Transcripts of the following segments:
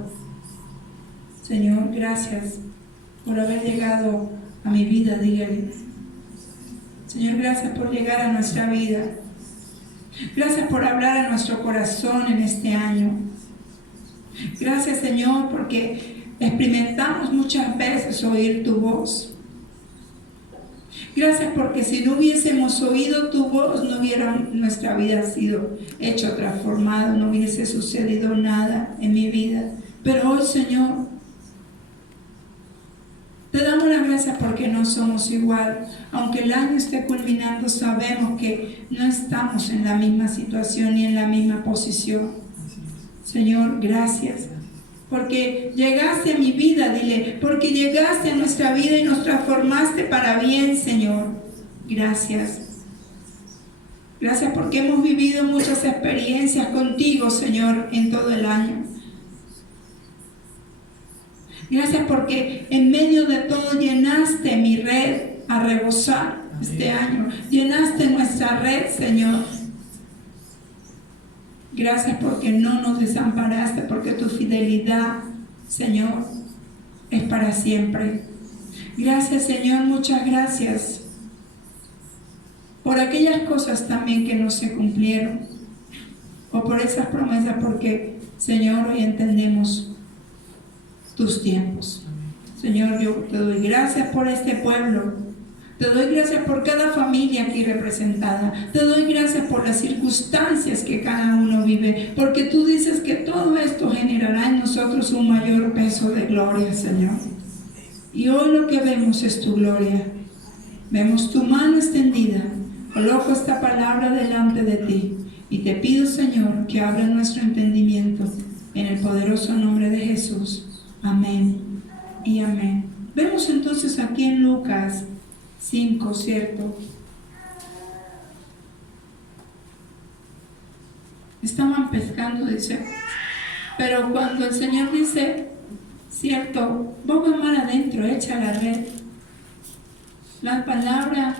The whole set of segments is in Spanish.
pasado. Señor, gracias por haber llegado a mi vida, dígale. Señor, gracias por llegar a nuestra vida. Gracias por hablar a nuestro corazón en este año. Gracias, Señor, porque experimentamos muchas veces oír tu voz. Gracias porque si no hubiésemos oído tu voz, no hubiera nuestra vida sido hecha, transformada, no hubiese sucedido nada en mi vida. Pero hoy, Señor, te damos las gracias porque no somos igual. Aunque el año esté culminando, sabemos que no estamos en la misma situación ni en la misma posición. Señor, gracias. Porque llegaste a mi vida, dile, porque llegaste a nuestra vida y nos transformaste para bien, Señor. Gracias. Gracias porque hemos vivido muchas experiencias contigo, Señor, en todo el año. Gracias porque en medio de todo llenaste mi red a rebosar este año. Llenaste nuestra red, Señor. Gracias porque no nos desamparaste, porque tu fidelidad, Señor, es para siempre. Gracias, Señor, muchas gracias por aquellas cosas también que no se cumplieron, o por esas promesas, porque, Señor, hoy entendemos tus tiempos. Señor, yo te doy gracias por este pueblo. Te doy gracias por cada familia aquí representada. Te doy gracias por las circunstancias que cada uno vive, porque tú dices que todo esto generará en nosotros un mayor peso de gloria, Señor. Y hoy lo que vemos es tu gloria. Vemos tu mano extendida. Coloco esta palabra delante de ti y te pido, Señor, que abra nuestro entendimiento en el poderoso nombre de Jesús. Amén y amén. Vemos entonces aquí en Lucas 5, ¿cierto? Estaban pescando, dice, pero cuando el Señor dice, cierto, boga mar adentro, echa la red, la palabra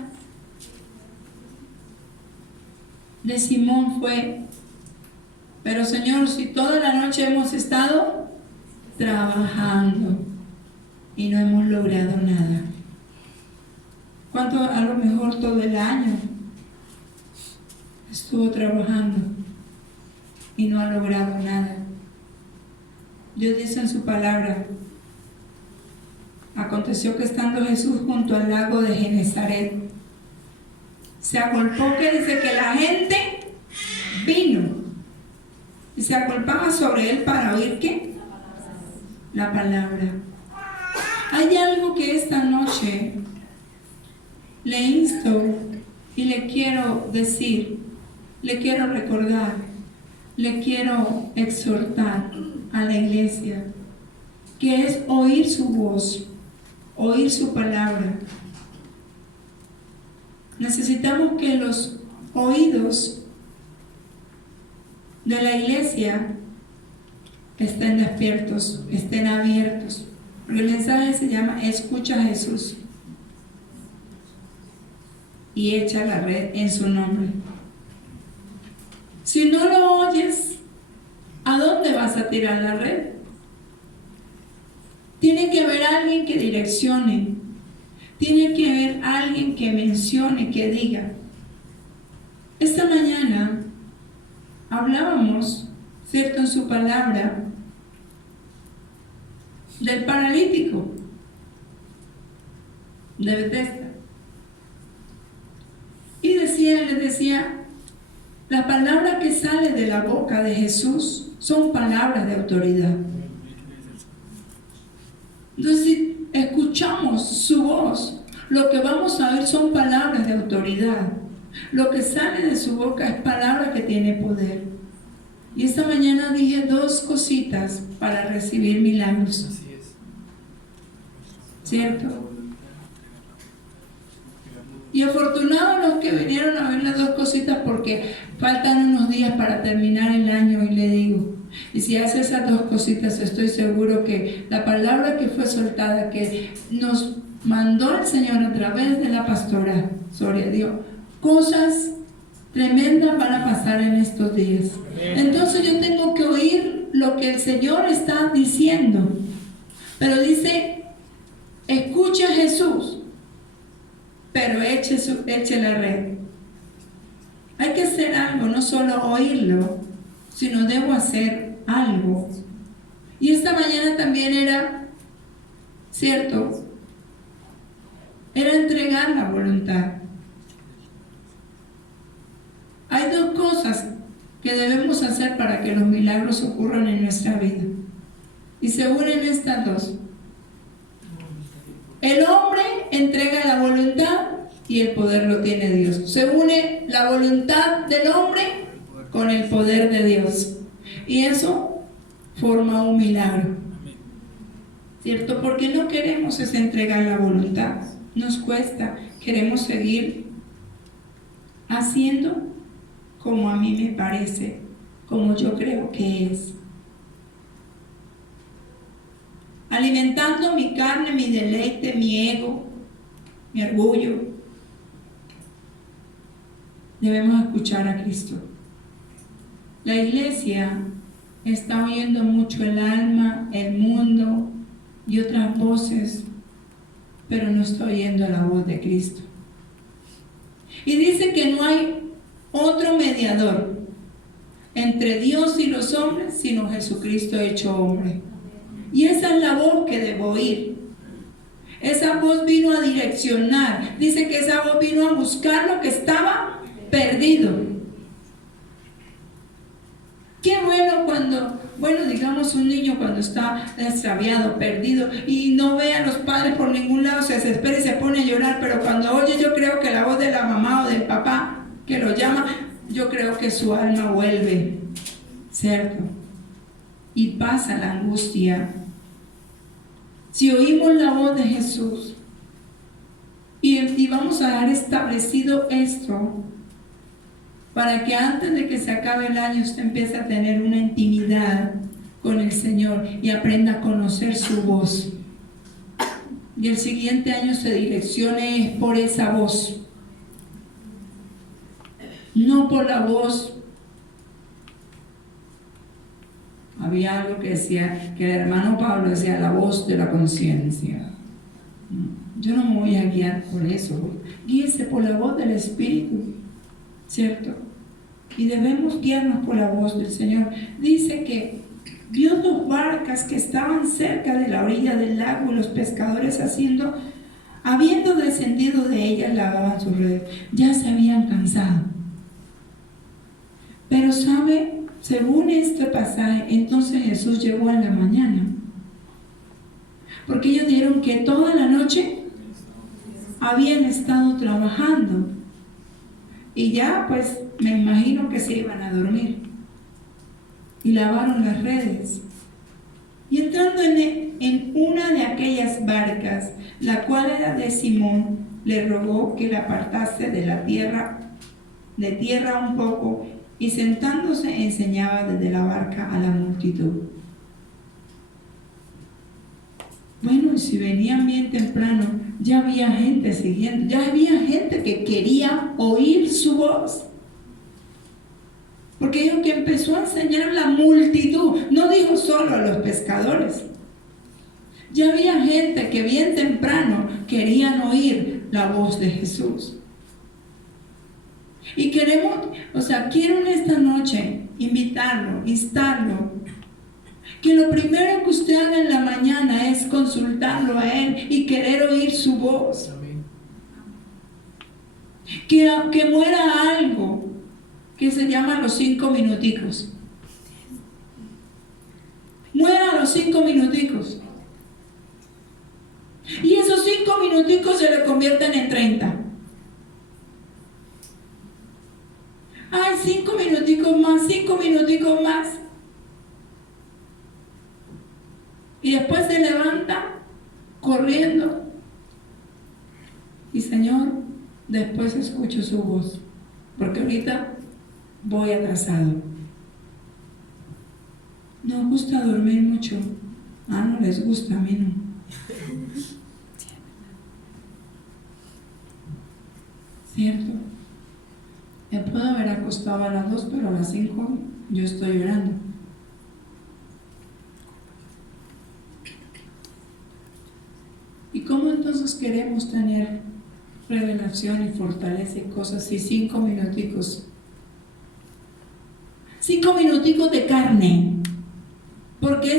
de Simón fue, pero Señor, si toda la noche hemos estado trabajando y no hemos logrado nada. ¿Cuánto a lo mejor todo el año estuvo trabajando y no ha logrado nada? Dios dice en su palabra, aconteció que estando Jesús junto al lago de Genezaret, se agolpó, que dice que la gente vino y se agolpaba sobre él para oír ¿qué? La palabra. Hay algo que esta noche le insto y le quiero decir, le quiero recordar, le quiero exhortar a la iglesia, que es oír su voz, oír su palabra. Necesitamos que los oídos de la iglesia estén despiertos, estén abiertos. Porque el mensaje se llama Escucha a Jesús y echa la red en su nombre. Si no lo oyes, ¿a dónde vas a tirar la red? Tiene que haber alguien que direccione. Tiene que haber alguien que mencione, que diga. Esta mañana hablábamos, ¿cierto?, en su palabra, del paralítico de Bethesda. Y les decía, la palabra que sale de la boca de Jesús son palabras de autoridad. Entonces, si escuchamos su voz, lo que vamos a oír son palabras de autoridad. Lo que sale de su boca es palabra que tiene poder. Y esta mañana dije dos cositas para recibir milagros. ¿Cierto? Y afortunados los que vinieron a ver las dos cositas, porque faltan unos días para terminar el año, y le digo, y si hace esas dos cositas, estoy seguro que la palabra que fue soltada, que nos mandó el Señor a través de la pastora Soria, dio cosas tremendas van a pasar en estos días. Entonces yo tengo que oír lo que el Señor está diciendo. Pero dice, escucha a Jesús, pero eche la red. Hay que hacer algo, no solo oírlo, sino debo hacer algo. Y esta mañana también era, ¿cierto? Era entregar la voluntad. Hay dos cosas que debemos hacer para que los milagros ocurran en nuestra vida. Y se unen estas dos. El hombre entrega la voluntad y el poder lo tiene Dios. Se une la voluntad del hombre con el poder de Dios. Y eso forma un milagro. ¿Cierto? Porque no queremos es entregar la voluntad. Nos cuesta. Queremos seguir haciendo como a mí me parece, como yo creo que es. Alimentando mi carne, mi deleite, mi ego, mi orgullo. Debemos escuchar a Cristo. La iglesia está oyendo mucho el alma, el mundo y otras voces, pero no está oyendo la voz de Cristo. Y dice que no hay otro mediador entre Dios y los hombres sino Jesucristo hecho hombre. Y esa es la voz que debo oír. Esa voz vino a direccionar. Dice que esa voz vino a buscar lo que estaba perdido. Qué bueno digamos un niño cuando está extraviado, perdido y no ve a los padres por ningún lado, se desespera y se pone a llorar, pero cuando oye, yo creo que la voz de la mamá o del papá que lo llama, yo creo que su alma vuelve, ¿cierto? Y pasa la angustia. Si oímos la voz de Jesús y vamos a dar establecido esto, para que antes de que se acabe el año usted empiece a tener una intimidad con el Señor y aprenda a conocer su voz. Y el siguiente año se direccione por esa voz, no por la voz. Había algo que decía, que el hermano Pablo decía, la voz de la conciencia. Yo no me voy a guiar por eso. Guíese por la voz del Espíritu, ¿cierto? Y debemos guiarnos por la voz del Señor. Dice que vio dos barcas que estaban cerca de la orilla del lago y los pescadores habiendo descendido de ellas, lavaban sus redes. Ya se habían cansado. Pero sabe, según este pasaje, entonces Jesús llegó en la mañana. Porque ellos dijeron que toda la noche habían estado trabajando. Y ya pues me imagino que se iban a dormir. Y lavaron las redes. Y entrando en una de aquellas barcas, la cual era de Simón, le rogó que la apartase de tierra un poco, y sentándose enseñaba desde la barca a la multitud. Bueno, y si venían bien temprano, ya había gente siguiendo, ya había gente que quería oír su voz. Porque dijo que empezó a enseñar la multitud, no dijo solo a los pescadores. Ya había gente que bien temprano querían oír la voz de Jesús. Y quiero en esta noche invitarlo, instarlo, que lo primero que usted haga en la mañana es consultarlo a Él y querer oír su voz. Que muera algo que se llama los 5 minuticos. Muera los 5 minuticos. Y esos 5 minuticos se le convierten en 30. Ay, 5 minuticos más, 5 minuticos más. Y después se levanta corriendo. Y Señor, después escucho su voz. Porque ahorita voy atrasado. ¿No gusta dormir mucho? No les gusta, a mí no. ¿Cierto? Me puedo haber acostado a las 2, pero a las 5 yo estoy llorando. ¿Y cómo entonces queremos tener revelación y fortaleza y cosas así? 5 minuticos. 5 minuticos de carne. Porque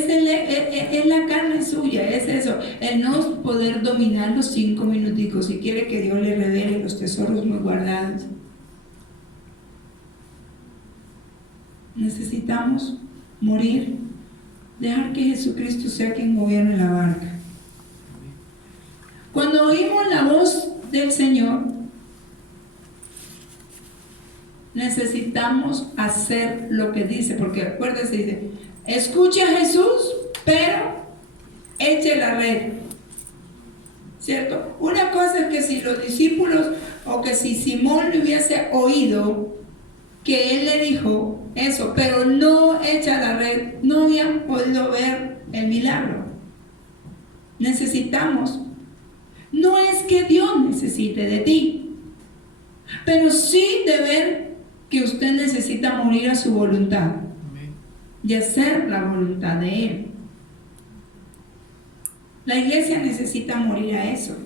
es la carne suya, es eso. El no poder dominar los 5 minuticos. Si quiere que Dios le revele los tesoros muy guardados. Necesitamos morir. Dejar que Jesucristo sea quien gobierne la barca. Cuando oímos la voz del Señor, necesitamos hacer lo que dice, porque acuérdese, dice, escuche a Jesús, pero eche la red, ¿cierto? Una cosa es que si los discípulos, o que si Simón le hubiese oído que él le dijo eso, pero no echa la red, no habían podido ver el milagro. Necesitamos, no es que Dios necesite de ti, pero sí de ver que usted necesita morir a su voluntad y hacer la voluntad de Él. La iglesia necesita morir a eso.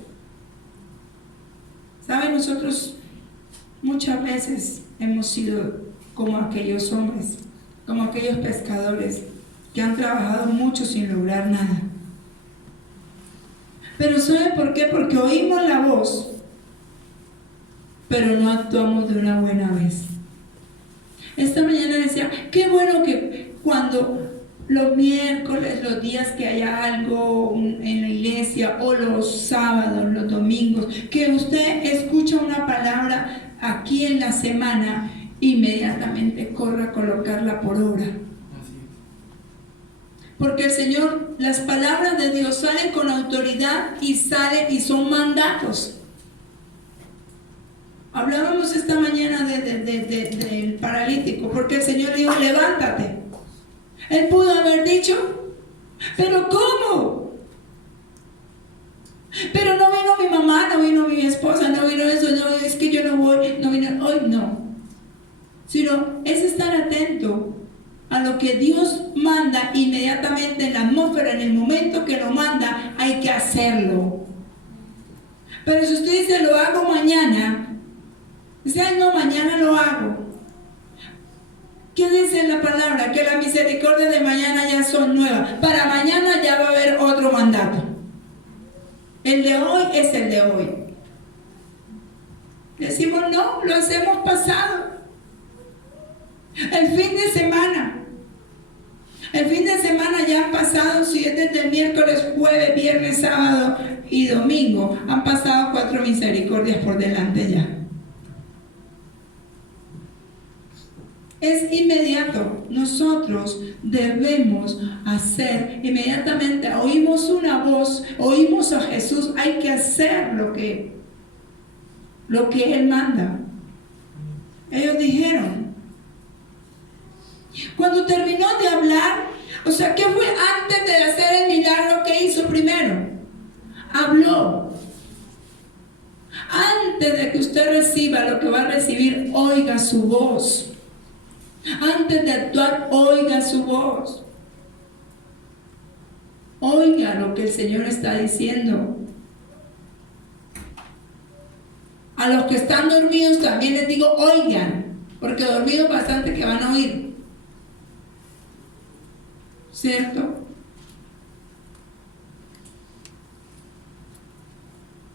¿Saben? Nosotros muchas veces hemos sido como aquellos hombres, como aquellos pescadores que han trabajado mucho sin lograr nada. Pero ¿saben por qué? Porque oímos la voz, pero no actuamos de una buena vez. Esta mañana decía, qué bueno que cuando los miércoles, los días que haya algo en la iglesia, o los sábados, los domingos, que usted escucha una palabra aquí en la semana, inmediatamente corra a colocarla por obra. Porque el Señor, las palabras de Dios salen con autoridad y son mandatos. Hablábamos esta mañana del paralítico, porque el Señor dijo, levántate. Él pudo haber dicho, pero ¿cómo? Pero no vino mi mamá, no vino mi esposa, no vino eso, no, es que yo no voy, no vino, hoy no. Sino es estar atento a lo que Dios manda inmediatamente en la atmósfera, en el momento que lo manda, hay que hacerlo. Pero si usted dice, lo hago mañana, dice, ay no, mañana lo hago. ¿Qué dice la palabra? Que las misericordias de mañana ya son nuevas. Para mañana ya va a haber otro mandato. El de hoy es el de hoy. Decimos, no, lo hacemos pasado. El fin de semana. El fin de semana ya han pasado, si es desde el miércoles, jueves, viernes, sábado y domingo, han pasado 4 misericordias por delante ya. Es inmediato. Nosotros debemos hacer inmediatamente. Oímos una voz, oímos a Jesús, hay que hacer lo que Él manda. Ellos dijeron, cuando terminó de hablar, o sea, ¿qué fue antes de hacer el milagro que hizo primero? Habló. Antes de que usted reciba lo que va a recibir, oiga su voz. Antes de actuar, oiga su voz. Oiga lo que el Señor está diciendo. A los que están dormidos también les digo, oigan, porque dormidos bastante que van a oír. ¿Cierto?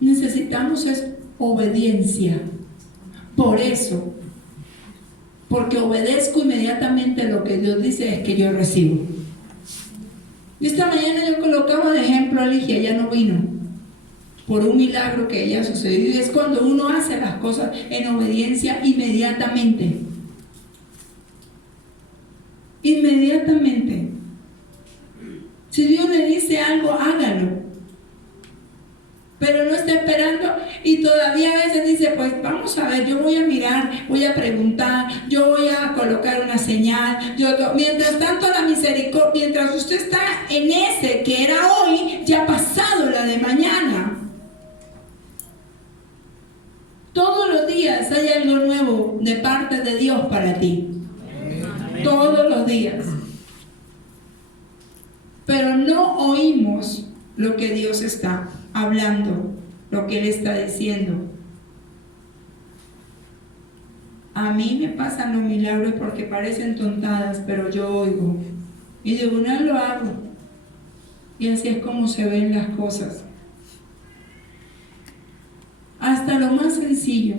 Necesitamos obediencia. Por eso, porque obedezco inmediatamente lo que Dios dice, es que yo recibo. Y esta mañana yo colocaba de ejemplo a Ligia, ella no vino por un milagro que ella sucedió, y es cuando uno hace las cosas en obediencia inmediatamente. Inmediatamente. Si Dios le dice algo, hágalo. Pero no está esperando, y todavía a veces dice, pues vamos a ver, yo voy a mirar, voy a preguntar, yo voy a colocar una señal. Mientras tanto, la misericordia, mientras usted está en ese que era hoy, ya ha pasado la de mañana. Todos los días hay algo nuevo de parte de Dios para ti. Amén. Todos los días. Pero no oímos lo que Dios está hablando lo que Él está diciendo. A mí me pasan los milagros porque parecen tontadas, pero yo oigo. Y de una lo hago. Y así es como se ven las cosas. Hasta lo más sencillo.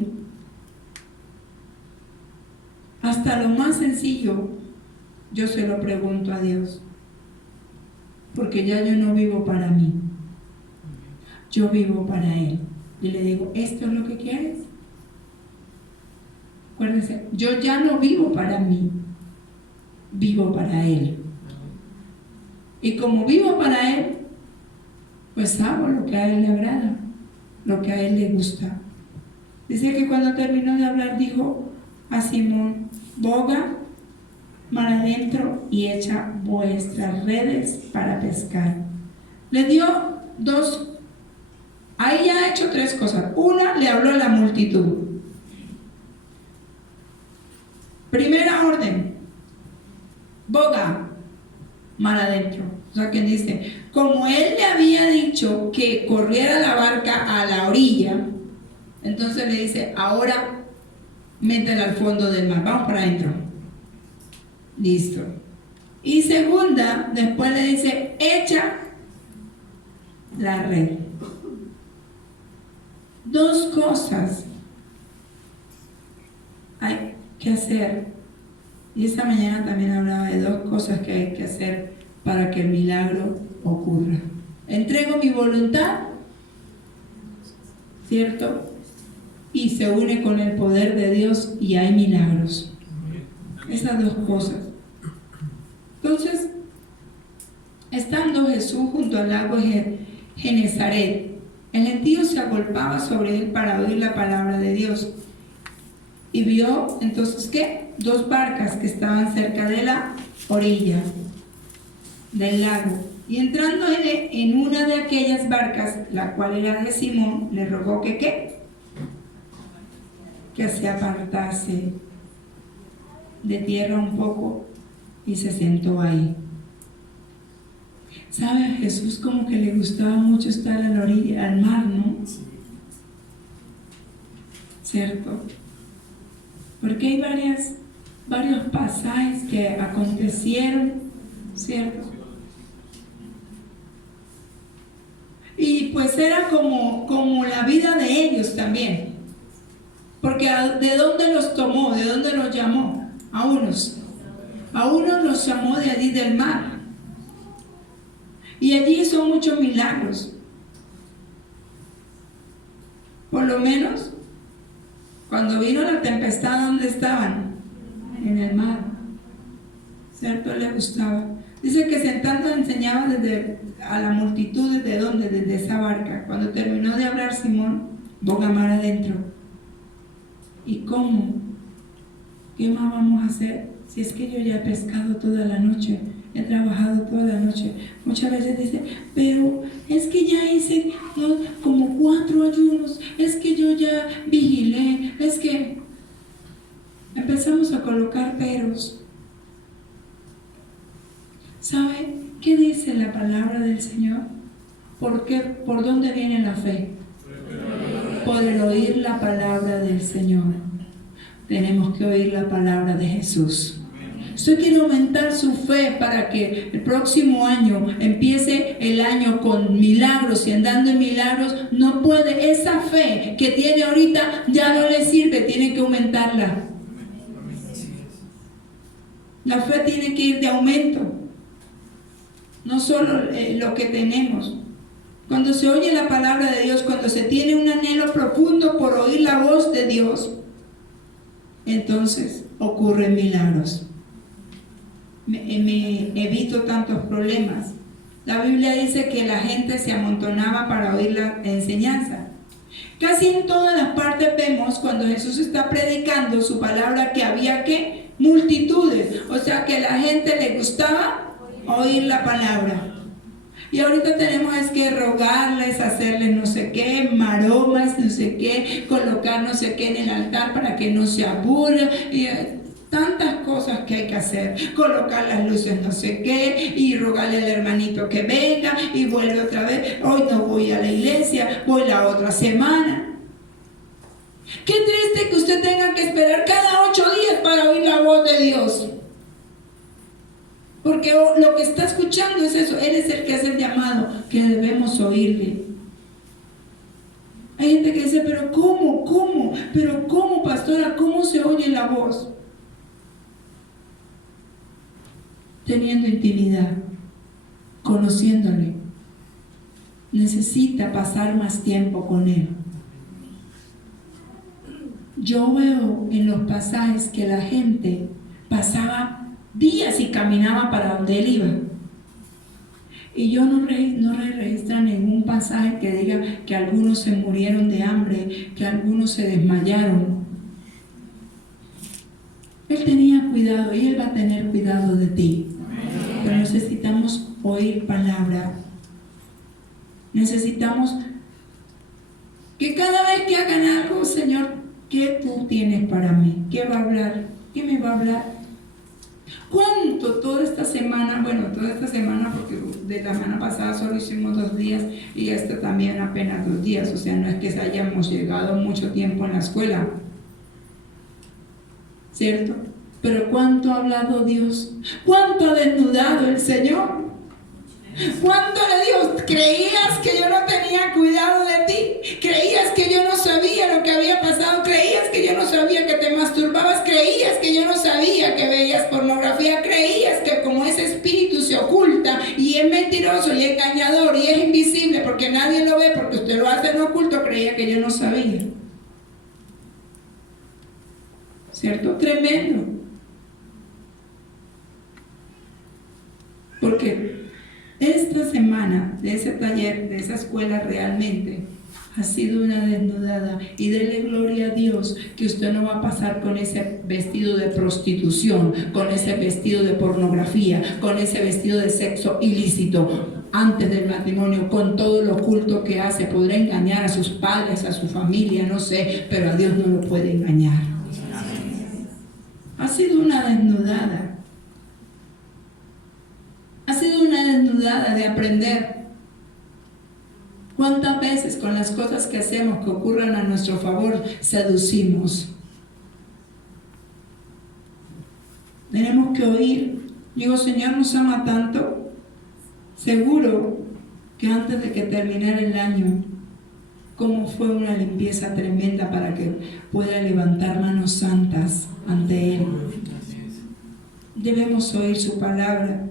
Hasta lo más sencillo, yo se lo pregunto a Dios. Porque ya yo no vivo para mí. Yo vivo para Él. Y le digo, ¿esto es lo que quieres? Acuérdense, yo ya no vivo para mí, vivo para Él. Y como vivo para Él, pues hago lo que a Él le agrada, lo que a Él le gusta. Dice que cuando terminó de hablar dijo a Simón, boga mar adentro y echa vuestras redes para pescar. Le dio dos, ahí ya ha hecho tres cosas. Una, le habló a la multitud. Primera orden, boga mar adentro. O sea, que dice, como Él le había dicho que corriera la barca a la orilla, entonces le dice, ahora métela al fondo del mar, vamos para adentro. Listo. Y segunda, después le dice, echa la red. Dos cosas hay que hacer. Y esta mañana también hablaba de dos cosas que hay que hacer para que el milagro ocurra. Entrego mi voluntad, ¿cierto? Y se une con el poder de Dios y hay milagros. Esas dos cosas. Entonces, estando Jesús junto al lago de Genezaret, el gentío se agolpaba sobre él para oír la palabra de Dios. Y vio entonces ¿qué? Dos barcas que estaban cerca de la orilla del lago. Y entrando en una de aquellas barcas, la cual era de Simón, le rogó que ¿qué? Que se apartase de tierra un poco y se sentó ahí. ¿Sabe? A Jesús como que le gustaba mucho estar a la orilla, al mar, ¿no? ¿Cierto? Porque hay varios pasajes que acontecieron, ¿cierto? Y pues era como la vida de ellos también. Porque ¿de dónde los tomó? ¿De dónde los llamó? A unos los llamó de allí del mar. Y allí hizo muchos milagros. Por lo menos, cuando vino la tempestad, ¿dónde estaban? En el mar. ¿Cierto? Le gustaba. Dice que sentando enseñaba a la multitud ¿desde dónde? Desde esa barca. Cuando terminó de hablar Simón, boga mar adentro. ¿Y cómo? ¿Qué más vamos a hacer? Si es que yo ya he pescado toda la noche, he trabajado toda la noche. Muchas veces dice, pero es que ya hice como 4 ayunos, es que yo ya vigilé, es que empezamos a colocar peros. ¿Sabe qué dice la palabra del Señor? ¿Por dónde viene la fe? Por el oír la palabra del Señor. Tenemos que oír la palabra de Jesús. Usted quiere aumentar su fe para que el próximo año empiece el año con milagros y andando en milagros. No puede, esa fe que tiene ahorita ya no le sirve, tiene que aumentarla. La fe tiene que ir de aumento, no solo lo que tenemos. Cuando se oye la palabra de Dios, cuando se tiene un anhelo profundo por oír la voz de Dios, entonces ocurren milagros. Me evito tantos problemas. La Biblia dice que la gente se amontonaba para oír la enseñanza. Casi en todas las partes vemos cuando Jesús está predicando su palabra que había que multitudes, o sea que a la gente le gustaba oír la palabra. Y ahorita tenemos es que rogarles, hacerles no sé qué, maromas, no sé qué, colocar no sé qué en el altar para que no se aburra. tantas cosas que hay que hacer, colocar las luces no sé qué, y rogarle al hermanito que venga, y vuelve otra vez, hoy no voy a la iglesia, voy la otra semana. Qué triste que usted tenga que esperar cada 8 días para oír la voz de Dios. Porque lo que está escuchando es eso, Él es el que hace el llamado, que debemos oírle. Hay gente que dice, pero ¿cómo? Pero ¿cómo, pastora? ¿Cómo se oye la voz? Teniendo intimidad, conociéndole. Necesita pasar más tiempo con Él. Yo veo en los pasajes que la gente pasaba días y caminaba para donde Él iba. Y yo no registra ningún pasaje que diga que algunos se murieron de hambre, que algunos se desmayaron. Él tenía cuidado y Él va a tener cuidado de ti. Pero necesitamos oír palabra. Necesitamos que cada vez que hagan algo, Señor, ¿qué tú tienes para mí? ¿Qué va a hablar? ¿Qué me va a hablar? ¿Cuánto toda esta semana, porque de la semana pasada solo hicimos 2 días y esta también apenas 2 días, o sea, no es que hayamos llegado mucho tiempo en la escuela, ¿cierto? Pero ¿cuánto ha hablado Dios? ¿Cuánto ha desnudado el Señor? ¿Cuánto le dijo? ¿Creías que yo no tenía cuidado de ti? ¿Creías que yo no sabía lo que había pasado? ¿Creías que yo no sabía que te masturbabas? ¿Creías que yo no sabía que veías pornografía? ¿Creías que como ese espíritu se oculta y es mentiroso y engañador y es invisible porque nadie lo ve, porque usted lo hace en oculto? Creía que yo no sabía. ¿Cierto? Tremendo. Porque esta semana de ese taller, de esa escuela realmente ha sido una desnudada, y dele gloria a Dios que usted no va a pasar con ese vestido de prostitución, con ese vestido de pornografía, con ese vestido de sexo ilícito antes del matrimonio, con todo lo oculto que hace. Podrá engañar a sus padres, a su familia, no sé, pero a Dios no lo puede engañar. Ha sido una desnudada. Ha sido una desnudada de aprender. ¿Cuántas veces con las cosas que hacemos que ocurran a nuestro favor seducimos? Tenemos que oír. Digo, Señor nos ama tanto. Seguro que antes de que terminara el año, como fue una limpieza tremenda para que pueda levantar manos santas ante Él. Debemos oír su palabra.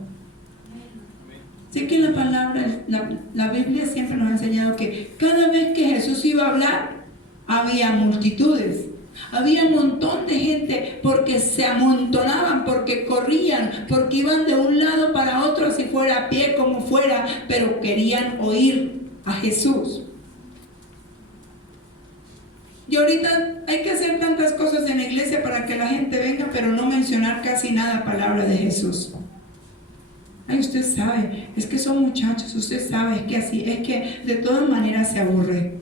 Sé que la palabra, la Biblia siempre nos ha enseñado que cada vez que Jesús iba a hablar, había multitudes, había un montón de gente, porque se amontonaban, porque corrían, porque iban de un lado para otro, si fuera a pie, como fuera, pero querían oír a Jesús. Y ahorita hay que hacer tantas cosas en la iglesia para que la gente venga, pero no mencionar casi nada palabra de Jesús. Ay, usted sabe, es que son muchachos, usted sabe, es que así, es que de todas maneras se aburre.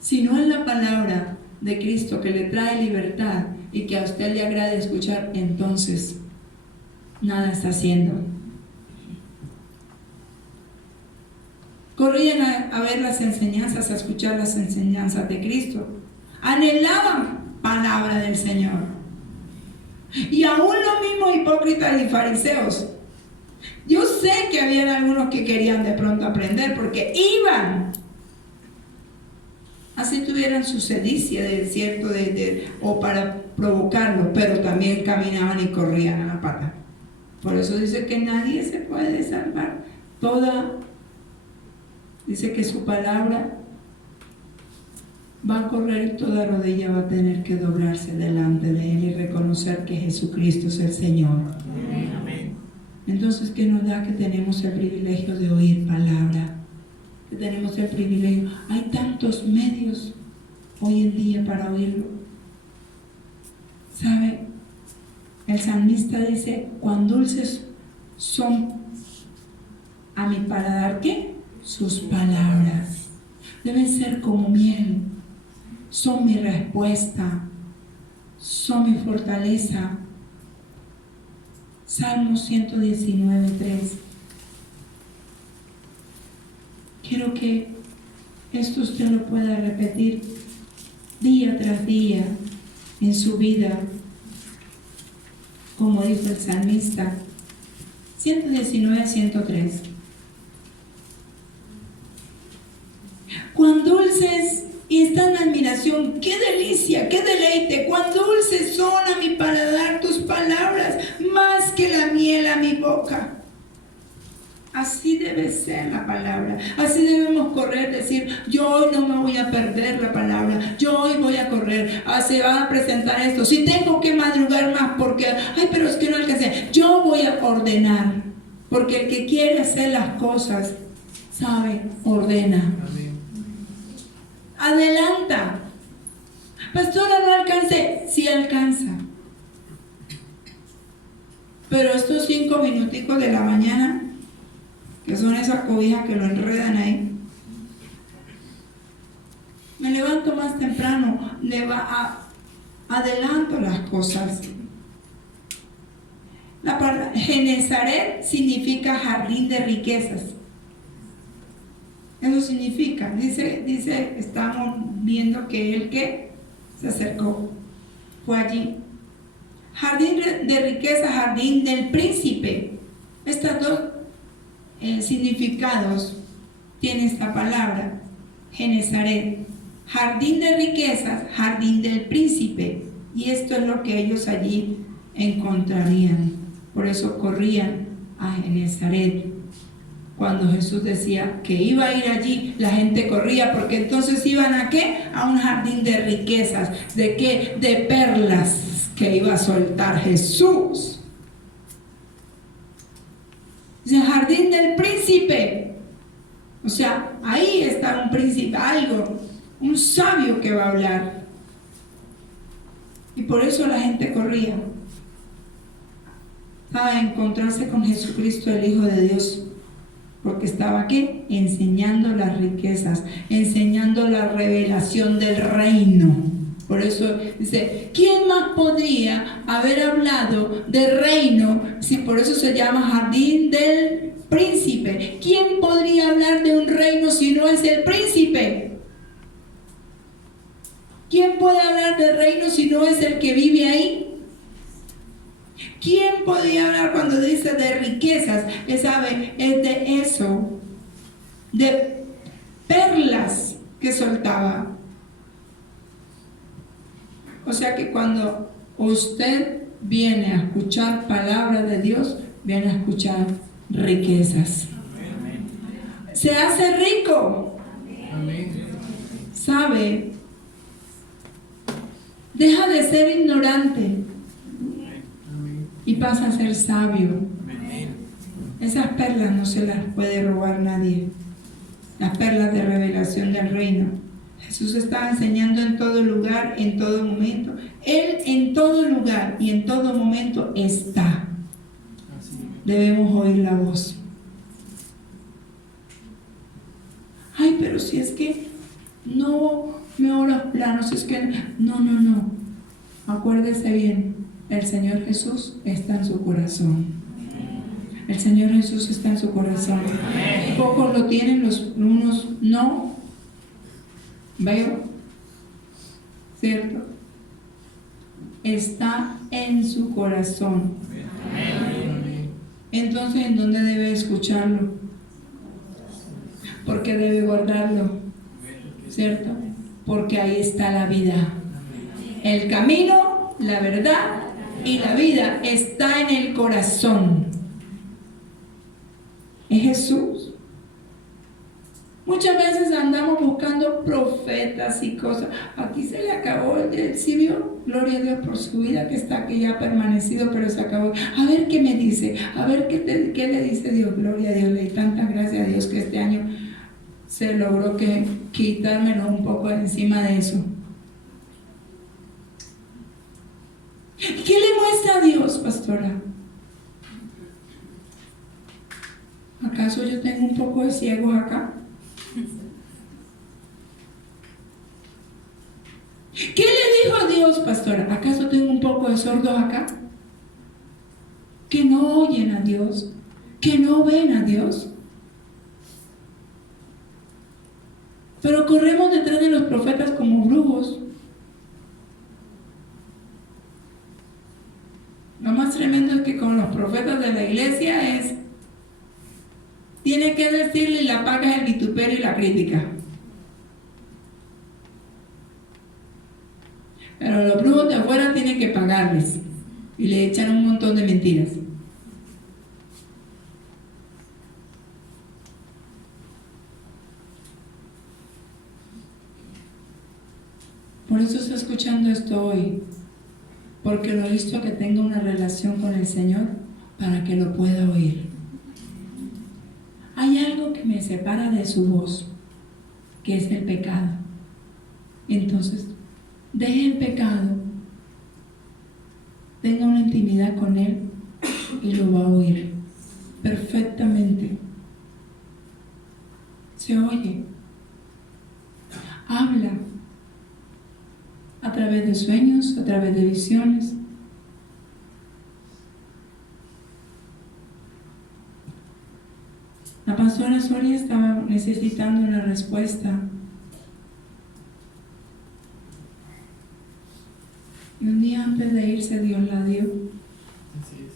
Si no es la palabra de Cristo que le trae libertad y que a usted le agrade escuchar, entonces nada está haciendo. Corrían a ver las enseñanzas, a escuchar las enseñanzas de Cristo. Anhelaban palabra del Señor. Y aún los mismos hipócritas y fariseos. Yo sé que habían algunos que querían de pronto aprender porque iban. Así tuvieran su sedicia de cierto o para provocarlo, pero también caminaban y corrían a la pata. Por eso dice que nadie se puede salvar. Dice que su palabra va a correr y toda rodilla va a tener que doblarse delante de Él y reconocer que Jesucristo es el Señor. Amén. Entonces, ¿qué nos da? Que tenemos el privilegio de oír palabra. Que tenemos el privilegio. Hay tantos medios hoy en día para oírlo. ¿Sabe? El salmista dice, cuán dulces son a mi paladar, ¿qué? Sus palabras. Deben ser como miel. Son mi respuesta, son mi fortaleza. Salmo 119:3. Quiero que esto usted lo pueda repetir día tras día en su vida, como dijo el salmista. 119:103. Cuán dulces y está en admiración, qué delicia, qué deleite, cuán dulces son a mi paladar tus palabras, más que la miel a mi boca. Así debe ser la palabra, así debemos correr, decir, yo hoy no me voy a perder la palabra, yo hoy voy a correr, se van a presentar esto, si tengo que madrugar más porque, ay, pero es que no alcancé, yo voy a ordenar, porque el que quiere hacer las cosas, sabe, ordena. Amén. Adelanta. Pastora, no alcancé, sí alcanza. Pero estos 5 minuticos de la mañana, que son esas cobijas que lo enredan ahí, me levanto más temprano, adelanto las cosas. La palabra Genezaret significa jardín de riquezas. Eso significa, dice, estamos viendo que el que se acercó fue allí. Jardín de riqueza, jardín del príncipe. Estas dos significados tiene esta palabra, Genezaret. Jardín de riquezas, jardín del príncipe. Y esto es lo que ellos allí encontrarían. Por eso corrían a Genezaret. Cuando Jesús decía que iba a ir allí, la gente corría, porque entonces iban ¿a qué? A un jardín de riquezas. ¿De qué? De perlas que iba a soltar Jesús. El jardín del príncipe. O sea, ahí está un príncipe, algo, un sabio que va a hablar. Y por eso la gente corría a encontrarse con Jesucristo, el Hijo de Dios. Porque estaba aquí enseñando las riquezas, enseñando la revelación del reino. Por eso dice, ¿quién más podría haber hablado de reino si por eso se llama jardín del príncipe? ¿Quién podría hablar de un reino si no es el príncipe? ¿Quién puede hablar de reino si no es el que vive ahí? ¿Quién podría hablar cuando dice de riquezas? ¿Sabe? Es de eso, de perlas que soltaba. O sea que cuando usted viene a escuchar palabra de Dios, viene a escuchar riquezas. Amén. Se hace rico. Amén. ¿Sabe? Deja de ser ignorante y pasa a ser sabio. Amén. Esas perlas no se las puede robar nadie. Las perlas de revelación del reino. Jesús estaba enseñando en todo lugar, en todo momento. Él en todo lugar y en todo momento está. Debemos oír la voz. Ay, pero si es que no me oigo los planos, es que no. Acuérdese bien. El Señor Jesús está en su corazón. El Señor Jesús está en su corazón. Pocos lo tienen, los unos no. ¿Veo? ¿Cierto? Está en su corazón. Entonces, ¿en dónde debe escucharlo? Porque debe guardarlo. ¿Cierto? Porque ahí está la vida. El camino, la verdad y la vida está en el corazón. Es Jesús. Muchas veces andamos buscando profetas y cosas. Aquí se le acabó el Sirio. Gloria a Dios por su vida que está, que ya ha permanecido, pero se acabó. A ver qué me dice, a ver qué le dice Dios. Gloria a Dios, le doy tantas gracias a Dios que este año se logró quitármelo un poco de encima de eso. ¿Qué le muestra a Dios, pastora? ¿Acaso yo tengo un poco de ciegos acá? ¿Qué le dijo a Dios, pastora? ¿Acaso tengo poco de sordos acá? Que no oyen a Dios, que no ven a Dios. Pero corremos detrás de los profetas como brujos. Lo más tremendo es que con los profetas de la iglesia tiene que decirle la paga, el vituperio y la crítica. Pero los brujos de afuera tienen que pagarles y le echan un montón de mentiras. Por eso está escuchando esto hoy, porque lo visto que tenga una relación con el Señor para que lo pueda oír. Hay algo que me separa de su voz, que es el pecado. Entonces, deje el pecado, tenga una intimidad con Él y lo va a oír perfectamente. Se oye, habla a través de sueños, a través de visiones. La pastora Soria estaba necesitando una respuesta. Y un día antes de irse, Dios la dio. Así es.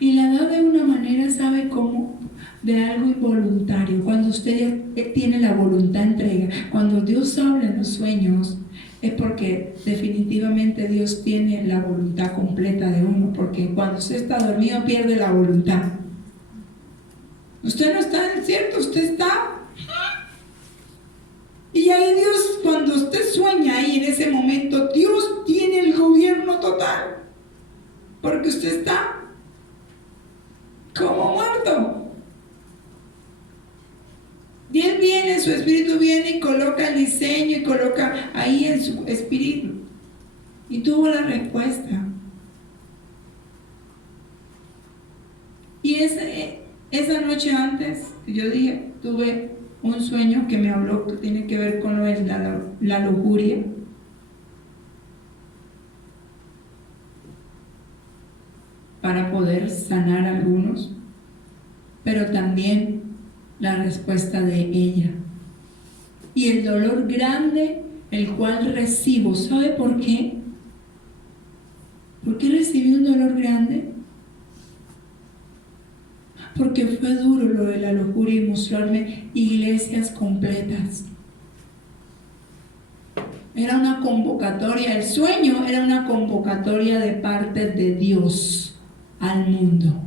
Y la da de una manera, ¿sabe cómo? De algo involuntario. Cuando usted ya tiene la voluntad entrega, cuando Dios habla en los sueños, es porque definitivamente Dios tiene la voluntad completa de uno, porque cuando usted está dormido pierde la voluntad. Usted no está en el cierto, usted está. Y ahí Dios, cuando usted sueña ahí en ese momento, Dios tiene el gobierno total, porque usted está como muerto. Y Él viene, su espíritu viene y coloca el diseño y coloca ahí en su espíritu. Y tuvo la respuesta. Y esa noche antes, yo dije, tuve un sueño que me habló, que tiene que ver con la lujuria. Para poder sanar a algunos, pero también la respuesta de ella. Y el dolor grande, el cual recibo. ¿Sabe por qué? ¿Por qué recibí un dolor grande? Porque fue duro lo de la lujuria y mostrarme iglesias completas. Era una convocatoria, el sueño era una convocatoria de parte de Dios al mundo.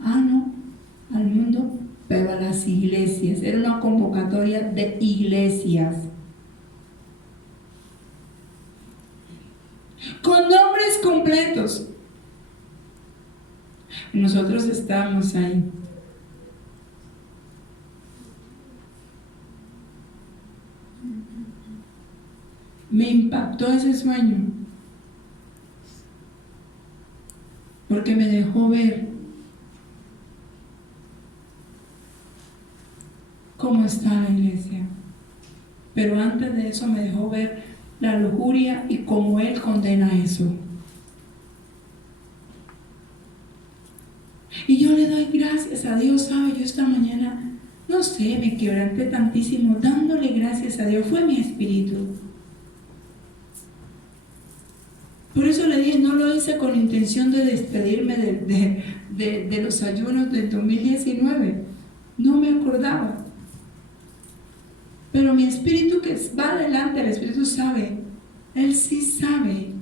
No, al mundo, pero a las iglesias. Era una convocatoria de iglesias. Con nombres completos. Nosotros estábamos ahí. Me impactó ese sueño, porque me dejó ver cómo está la iglesia. Pero antes de eso me dejó ver la lujuria y cómo Él condena eso. Y yo le doy gracias a Dios, ¿sabe? Yo esta mañana, no sé, me quebranté tantísimo dándole gracias a Dios. Fue mi espíritu. Por eso le dije, no lo hice con intención de despedirme de los ayunos del 2019. No me acordaba. Pero mi espíritu que va adelante, el espíritu sabe, él sí sabe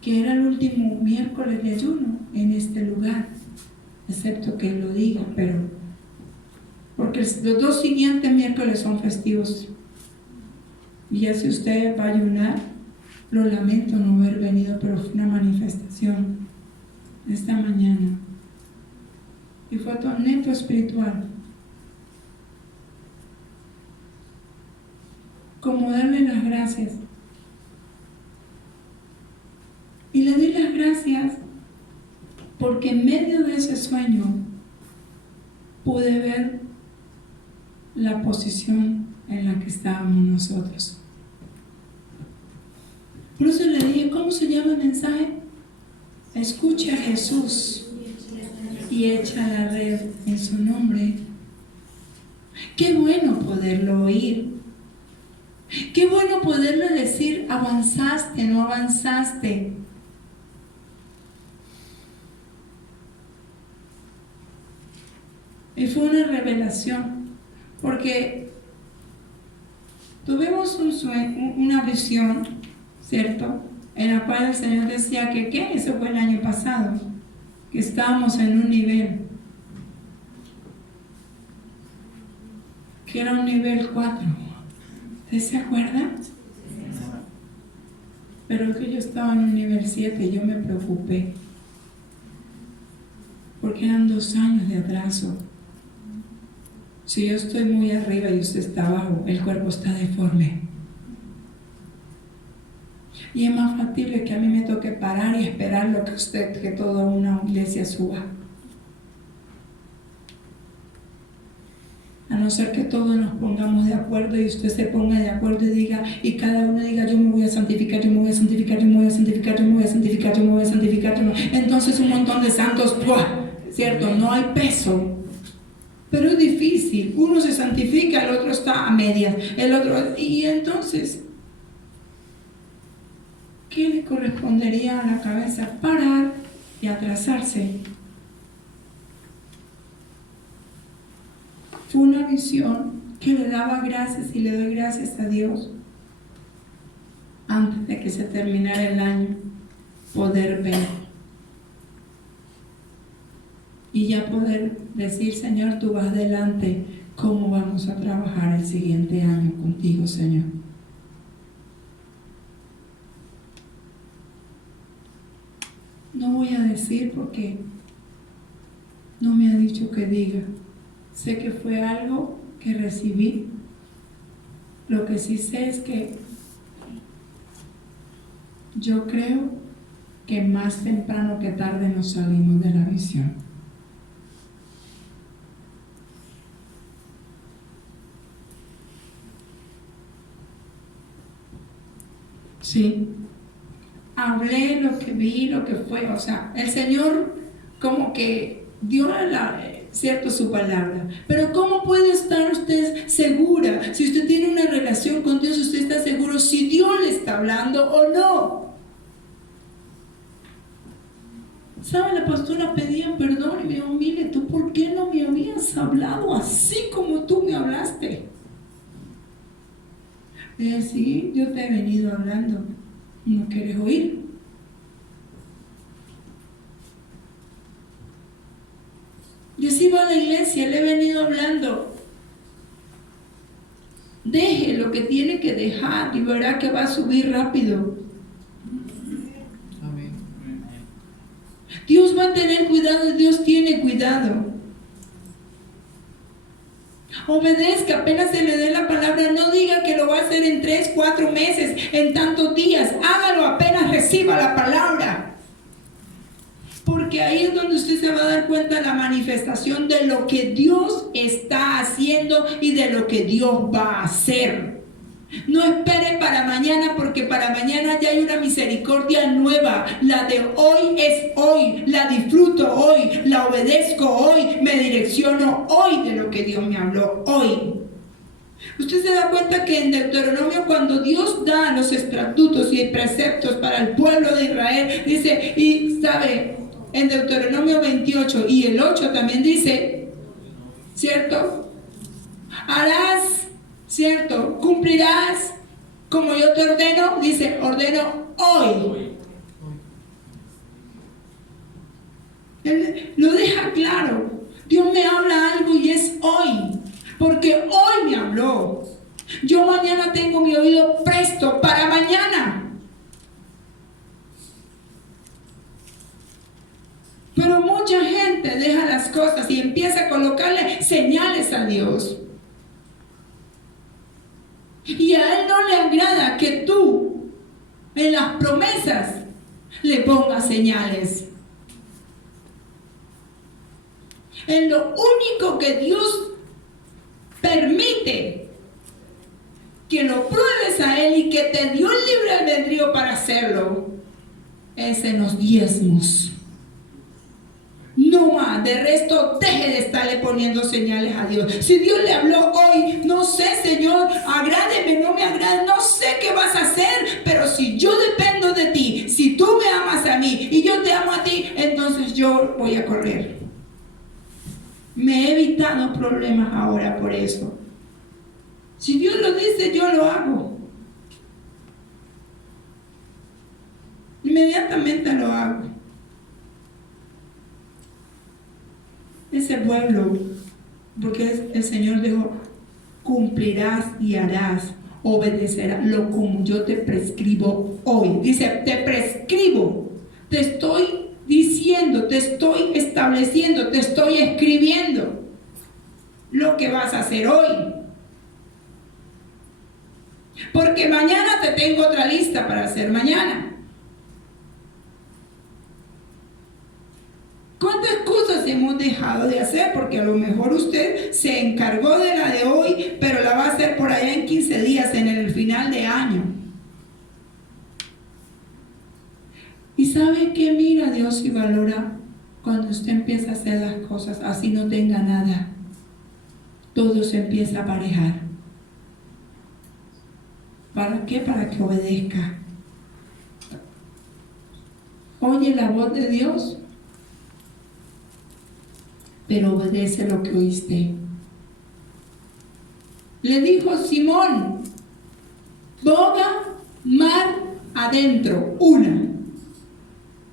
que era el último miércoles de ayuno en este lugar, excepto que él lo diga, pero porque los 2 siguientes miércoles son festivos. Y ya si usted va a ayunar, lo lamento no haber venido, pero fue una manifestación esta mañana. Y fue todo neto espiritual. Como darle las gracias. Y le doy las gracias porque en medio de ese sueño pude ver la posición en la que estábamos nosotros. Por eso le dije, ¿cómo se llama el mensaje? Escucha a Jesús y echa la red en su nombre. Qué bueno poderlo oír. Qué bueno poderle decir, avanzaste, no avanzaste. Y fue una revelación, porque tuvimos un sueño, una visión, ¿cierto? En la cual el Señor decía que, ¿qué? Eso fue el año pasado, que estábamos en un nivel, que era un nivel 4. ¿Usted se acuerda? Pero que yo estaba en un nivel 7 y yo me preocupé, porque eran 2 años de atraso. Si yo estoy muy arriba y usted está abajo, el cuerpo está deforme. Y es más factible que a mí me toque parar y esperar lo que usted, que toda una iglesia suba. A no ser que todos nos pongamos de acuerdo y usted se ponga de acuerdo y diga, y cada uno diga, yo me voy a santificar, yo me voy a santificar, yo me voy a santificar, yo me voy a santificar, yo me voy a santificar. Entonces un montón de santos, ¡pua! ¿Cierto? No hay peso. Pero es difícil. Uno se santifica, el otro está a medias, el otro, y entonces, ¿qué le correspondería a la cabeza? Parar y atrasarse. Fue una visión que le daba gracias y le doy gracias a Dios antes de que se terminara el año, poder ver y ya poder decir, Señor, tú vas delante, ¿cómo vamos a trabajar el siguiente año contigo, Señor? No voy a decir porque no me ha dicho que diga. Sé que fue algo que recibí. Lo que sí sé es que yo creo que más temprano que tarde nos salimos de la visión. Sí, hablé lo que vi, lo que fue, o sea, el Señor como que dio cierto su palabra, pero ¿cómo puede estar usted segura? Si usted tiene una relación con Dios, usted está seguro si Dios le está hablando o no. ¿Sabe? La pastora pedía perdón y me dijo, mire, ¿tú por qué no me habías hablado así como tú me hablaste? Le dije, sí, yo te he venido hablando, ¿no quieres oír? Yo sí iba a la iglesia, le he venido hablando. Deje lo que tiene que dejar y verá que va a subir rápido. Amén. Dios va a tener cuidado, Dios tiene cuidado. Obedezca, apenas se le dé la palabra, no diga que lo va a hacer en 3, 4 meses, en tantos días. Hágalo apenas reciba la palabra. Porque ahí es donde usted se va a dar cuenta de la manifestación de lo que Dios está haciendo y de lo que Dios va a hacer. No espere para mañana, porque para mañana ya hay una misericordia nueva. La de hoy es hoy, la disfruto hoy, la obedezco hoy, me direcciono hoy de lo que Dios me habló hoy. Usted se da cuenta que en Deuteronomio, cuando Dios da los estatutos y preceptos para el pueblo de Israel, dice, y sabe, en Deuteronomio 28 y el 8 también dice, ¿cierto? Harás, ¿cierto? Cumplirás como yo te ordeno, dice, ordeno hoy. Él lo deja claro. Dios me habla algo y es hoy, porque hoy me habló. Yo mañana tengo mi oído presto para mañana. Pero mucha gente deja las cosas y empieza a colocarle señales a Dios. Y a Él no le agrada que tú en las promesas le pongas señales. En lo único que Dios permite que lo pruebes a Él y que te dio el libre albedrío para hacerlo, es en los diezmos. No más, de resto deje de estarle poniendo señales a Dios. Si Dios le habló hoy, no sé, Señor, agrádeme, no me agrade, no sé qué vas a hacer, pero si yo dependo de ti, si tú me amas a mí y yo te amo a ti, entonces yo voy a correr. Me he evitado problemas ahora por eso. Si Dios lo dice, yo lo hago. Inmediatamente lo hago. Ese pueblo, porque el Señor dijo, cumplirás y harás, obedecerás lo como yo te prescribo hoy. Dice, te prescribo, te estoy diciendo, te estoy estableciendo, te estoy escribiendo lo que vas a hacer hoy. Porque mañana te tengo otra lista para hacer mañana. ¿Cuántas cosas hemos dejado de hacer? Porque a lo mejor usted se encargó de la de hoy, pero la va a hacer por allá en 15 días, en el final de año. ¿Y sabe qué? Mira Dios y valora cuando usted empieza a hacer las cosas, así no tenga nada. Todo se empieza a aparejar. ¿Para qué? Para que obedezca. Oye la voz de Dios, pero obedece lo que oíste. Le dijo Simón, boga mar adentro, una,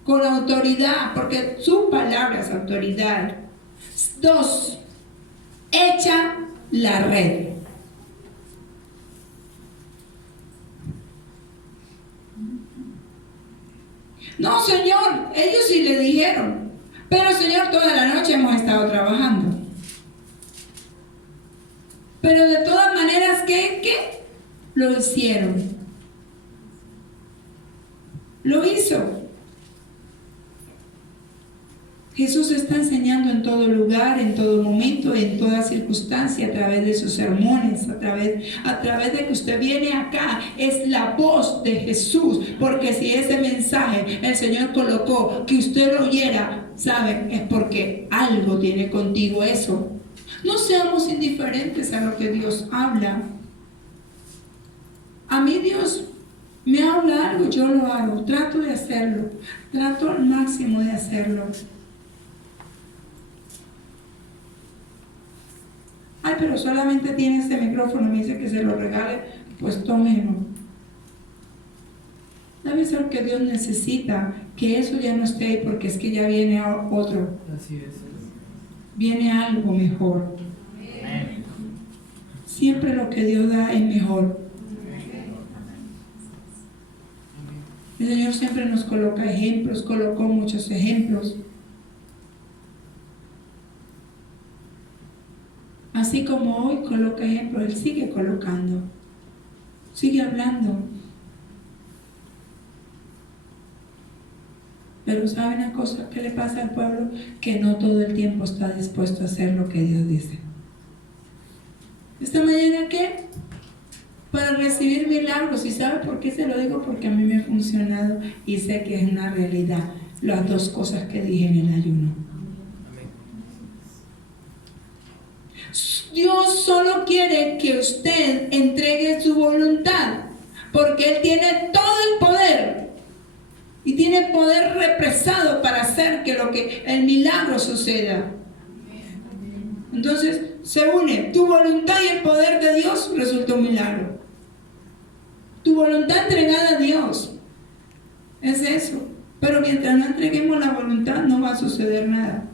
con autoridad, porque su palabra es autoridad. 2, echa la red. No, Señor, ellos sí le dijeron. Pero Señor, toda la noche hemos estado trabajando. Pero de todas maneras, ¿qué? Lo hicieron. Lo hizo. Jesús está enseñando en todo lugar, en todo momento, en toda circunstancia, a través de sus sermones, a través de que usted viene acá. Es la voz de Jesús, porque si ese mensaje el Señor colocó, que usted lo oyera, ¿sabe? Es porque algo tiene contigo eso. No seamos indiferentes a lo que Dios habla. A mí Dios me habla algo, yo lo hago, trato de hacerlo, trato al máximo de hacerlo. Ay, pero solamente tiene este micrófono, me dice que se lo regale, pues tómelo. Debe ser que Dios necesita que eso ya no esté ahí, porque es que ya viene otro. Así es. Viene algo mejor. Siempre lo que Dios da es mejor. El Señor siempre nos coloca ejemplos, colocó muchos ejemplos. Así como hoy coloca ejemplos, Él sigue colocando, sigue hablando. Pero ¿sabe una cosa que le pasa al pueblo? Que no todo el tiempo está dispuesto a hacer lo que Dios dice. ¿Esta mañana qué? Para recibir milagros. ¿Y sabe por qué se lo digo? Porque a mí me ha funcionado y sé que es una realidad. Las dos cosas que dije en el ayuno. Dios solo quiere que usted entregue su voluntad, porque Él tiene todo el poder y tiene poder represado para hacer que el milagro suceda. Entonces se une tu voluntad y el poder de Dios, resulta un milagro. Tu voluntad entregada a Dios es eso, pero mientras no entreguemos la voluntad no va a suceder nada.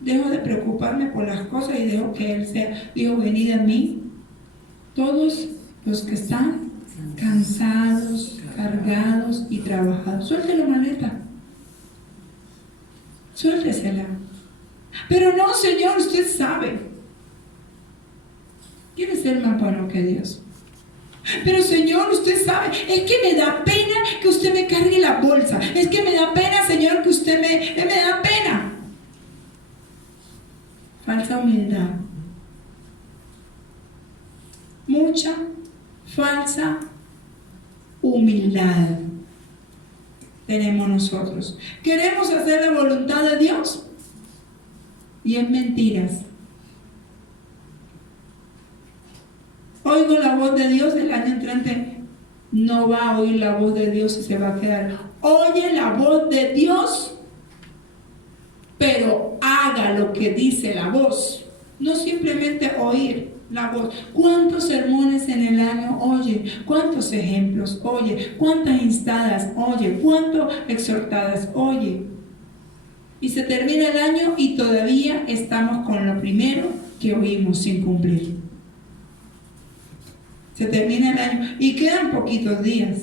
Dejo de preocuparme por las cosas y dejo que Él sea. Dijo, venid a mí todos los que están cansados, cargados y trabajados. Suelte la maleta, suéltesela. Pero no, Señor, usted sabe. ¿Quiere ser más bueno que Dios? Pero Señor, usted sabe, es que me da pena que usted me cargue la bolsa. Es que me da pena, Señor, que usted me da pena. Falsa humildad. mucha falsa humildad tenemos nosotros. Queremos hacer la voluntad de Dios y es mentiras. Oigo la voz de Dios, el año entrante no va a oír la voz de Dios y se va a quedar. Oye la voz de Dios, pero haga lo que dice la voz. No simplemente oír la voz. ¿Cuántos sermones en el año oye? ¿Cuántos ejemplos oye? ¿Cuántas instadas oye? ¿Cuántas exhortadas oye? Y se termina el año y todavía estamos con lo primero que oímos sin cumplir. Se termina el año y quedan poquitos días.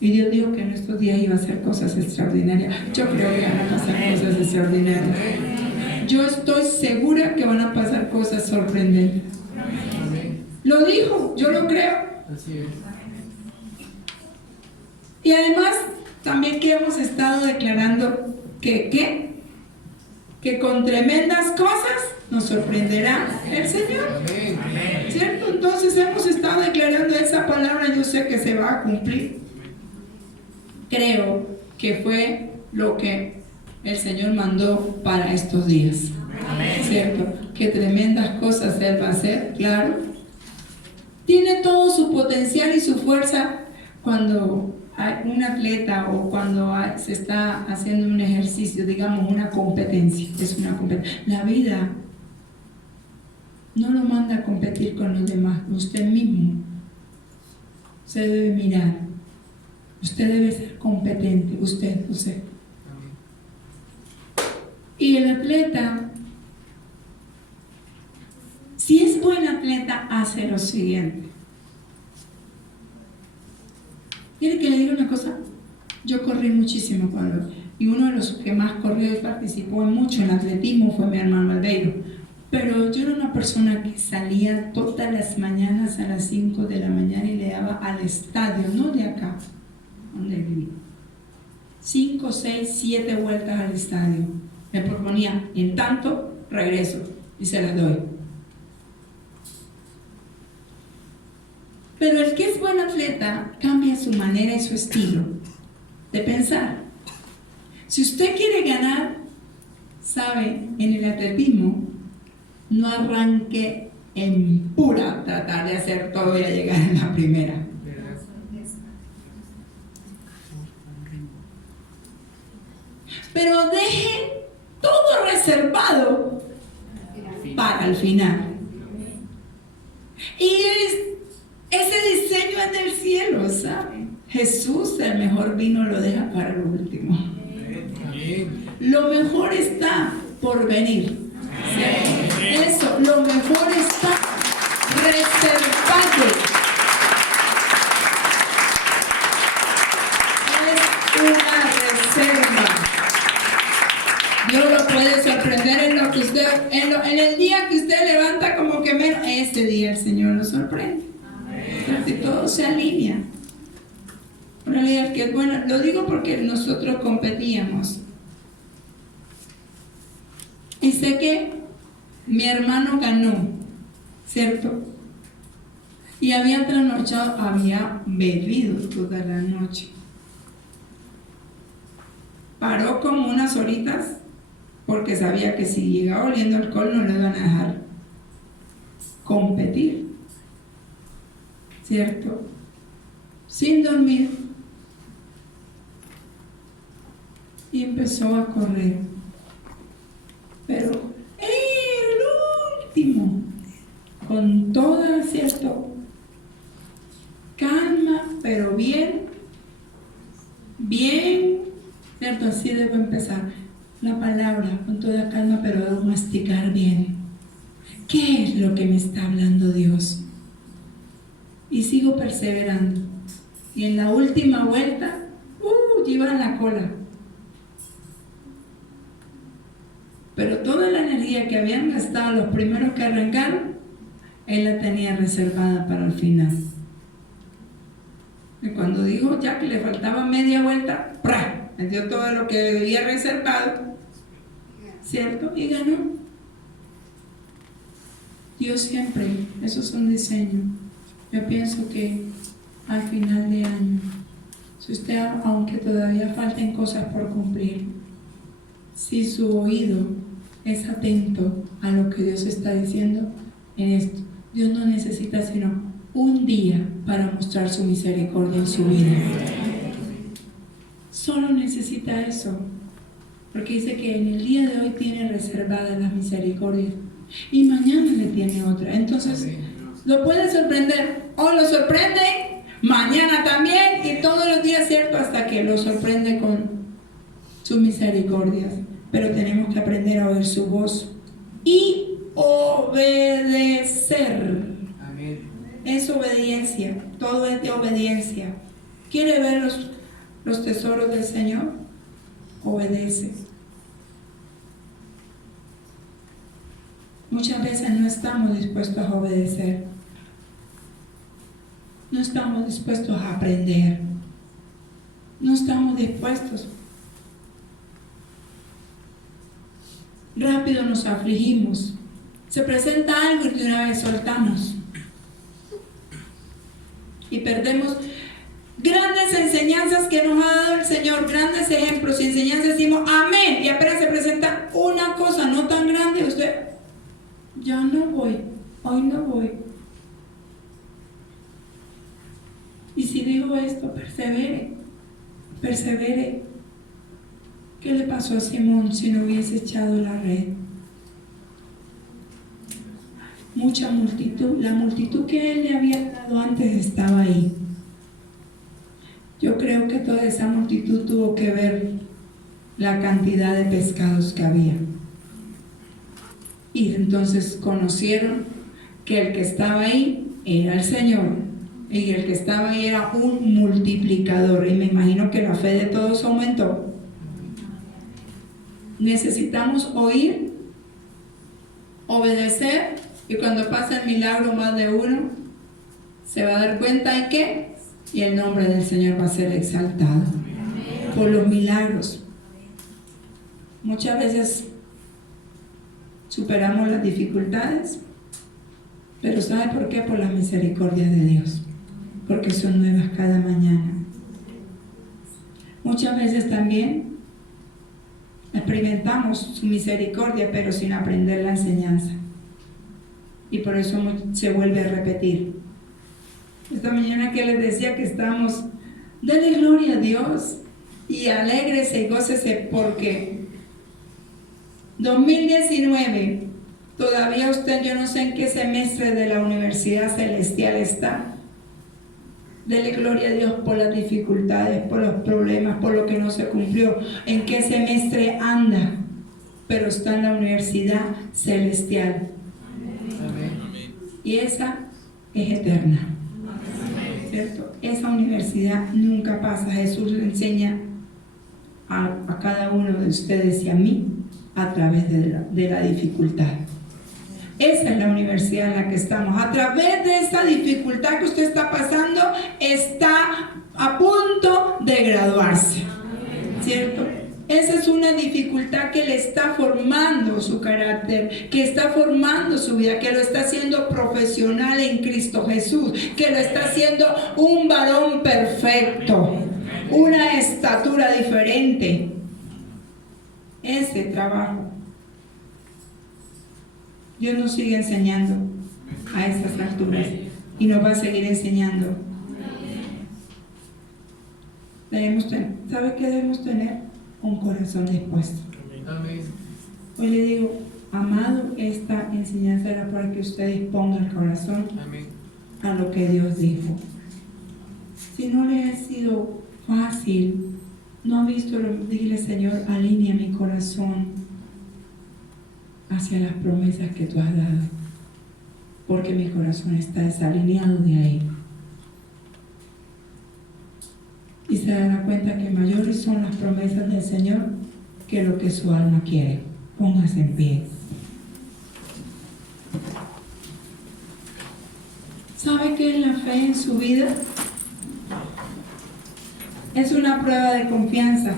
Y Dios dijo que en estos días iba a hacer cosas extraordinarias. Yo creo que van a pasar cosas extraordinarias. Yo estoy segura que van a pasar cosas sorprendentes. Lo dijo, yo lo creo. Y además, también que hemos estado declarando que con tremendas cosas nos sorprenderá el Señor. ¿Cierto? Entonces hemos estado declarando esa palabra, yo sé que se va a cumplir. Creo que fue lo que el Señor mandó para estos días. ¿Cierto? Que tremendas cosas Él va a hacer, claro. Tiene todo su potencial y su fuerza cuando hay un atleta o cuando se está haciendo un ejercicio, digamos una competencia. Es una competencia. La vida no lo manda a competir con los demás, usted mismo se debe mirar. Usted debe ser competente, usted. Y el atleta, si es buen atleta, hace lo siguiente. ¿Quiere que le diga una cosa? Yo corrí muchísimo y uno de los que más corrió y participó mucho en atletismo fue mi hermano Albeiro. Pero yo era una persona que salía todas las mañanas a las 5 de la mañana y le daba al estadio, no de acá, donde viví. 5, 6, 7 vueltas al estadio. Me proponía, y en tanto, regreso y se las doy. Pero el que es buen atleta cambia su manera y su estilo de pensar. Si usted quiere ganar, sabe, en el atletismo, no arranque en pura tratar de hacer todo y a llegar en la primera. Pero deje todo reservado para el final. Y ese diseño es del cielo, ¿sabe? Jesús, el mejor vino, lo deja para lo último. Lo mejor está por venir. ¿Sí? Eso, lo mejor está reservado. Es una reserva. Dios lo puede sorprender en lo que usted, en el día que usted levanta como que menos, ese día el Señor lo sorprende. Porque todo se alinea. Una realidad que es buena. Lo digo porque nosotros competíamos. Y sé que mi hermano ganó, ¿cierto? Y había trasnochado, había bebido toda la noche. Paró como unas horitas porque sabía que si llegaba oliendo alcohol no le iban a dejar competir, ¿cierto? Sin dormir. Y empezó a correr. Pero el último, con toda, ¿cierto? Calma, pero bien, ¿cierto? Así debo empezar la palabra, con toda calma, pero debo masticar bien. ¿Qué es lo que me está hablando Dios? Y sigo perseverando. Y en la última vuelta, iba en la cola. Pero toda la energía que habían gastado los primeros que arrancaron, él la tenía reservada para el final. Y cuando dijo ya que le faltaba media vuelta, ¡prá! Me dio todo lo que había reservado, ¿cierto? Y ganó. Dios siempre, eso es un diseño. Yo pienso que al final de año, si usted, aunque todavía falten cosas por cumplir, si su oído es atento a lo que Dios está diciendo en esto, Dios no necesita sino un día para mostrar su misericordia en su vida. Solo necesita eso, porque dice que en el día de hoy tiene reservadas las misericordias y mañana le tiene otra. Entonces, lo puede sorprender, o lo sorprende mañana también y todos los días, ¿cierto? Hasta que lo sorprende con sus misericordias. Pero tenemos que aprender a oír su voz y obedecer. Amén. Es obediencia, todo es de obediencia. ¿Quiere ver los tesoros del Señor? Obedece. Muchas veces no estamos dispuestos a obedecer. No estamos dispuestos a aprender. No estamos dispuestos. Rápido nos afligimos. Se presenta algo y de una vez soltamos. Y perdemos grandes enseñanzas que nos ha dado el Señor, grandes ejemplos y enseñanzas. Decimos amén. Y apenas se presenta una cosa no tan grande, usted, ya no voy, hoy no voy. Y si digo esto, persevere. ¿Qué le pasó a Simón si no hubiese echado la red? Mucha multitud, la multitud que él le había dado antes estaba ahí. Yo creo que toda esa multitud tuvo que ver la cantidad de pescados que había. Y entonces conocieron que el que estaba ahí era el Señor. Y el que estaba ahí era un multiplicador. Y me imagino que la fe de todos aumentó. Necesitamos oír, obedecer, y cuando pasa el milagro más de uno se va a dar cuenta de que y el nombre del Señor va a ser exaltado por los milagros. Muchas veces superamos las dificultades, pero ¿sabe por qué? Por las misericordias de Dios, porque son nuevas cada mañana. Muchas veces también experimentamos su misericordia, pero sin aprender la enseñanza. Y por eso se vuelve a repetir. Esta mañana que les decía que estamos, denle gloria a Dios y alégrese y gócese porque 2019, todavía usted, yo no sé en qué semestre de la Universidad Celestial está. Dele gloria a Dios por las dificultades, por los problemas, por lo que no se cumplió, en qué semestre anda, pero está en la Universidad Celestial. Amén. Y esa es eterna, ¿cierto? Esa universidad nunca pasa. Jesús le enseña a cada uno de ustedes y a mí a través de la dificultad. Esa es la universidad en la que estamos. A través de esta dificultad que usted está pasando, está a punto de graduarse, ¿cierto? Esa es una dificultad que le está formando su carácter, que está formando su vida, que lo está haciendo profesional en Cristo Jesús, que lo está haciendo un varón perfecto, una estatura diferente. Ese trabajo Dios nos sigue enseñando a estas alturas y nos va a seguir enseñando. ¿Sabe qué debemos tener? Un corazón dispuesto. Hoy le digo, amado, esta enseñanza era para que usted disponga el corazón a lo que Dios dijo. Si no le ha sido fácil, no ha visto, dile, Señor, alinea mi corazón hacia las promesas que tú has dado, porque mi corazón está desalineado de ahí. Y se dará cuenta que mayores son las promesas del Señor que lo que su alma quiere. Póngase en pie. ¿Sabe qué es la fe en su vida? Es una prueba de confianza.